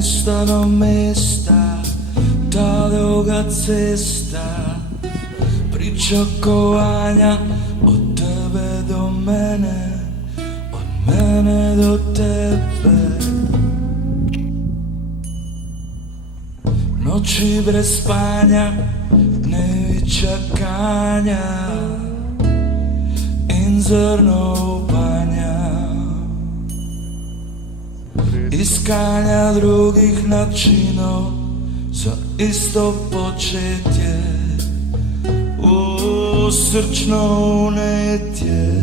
mesta do mesta, ta druga cesta, pričakovanja od tebe do mene, od mene do tebe. Noći bez spanja, dnevi čakanja in zrno upanja, iskanja drugih načinov za isto početje, srčno unetje.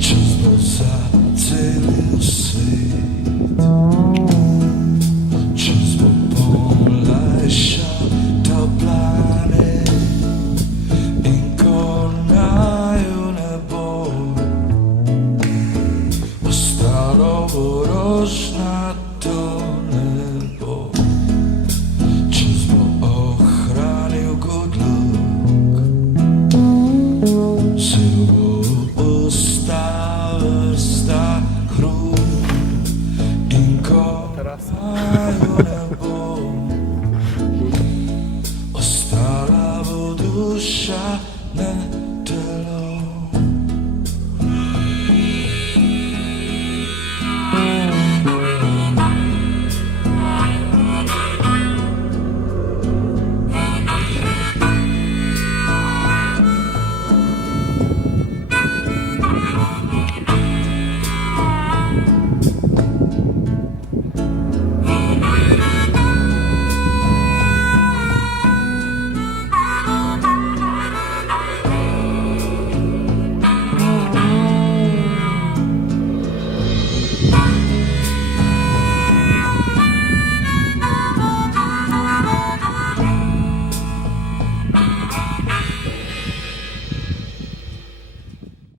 Čas bo za celi svet, čas bo polajšal ta planet, in ko naju ne bo, ostalo bo rožnato.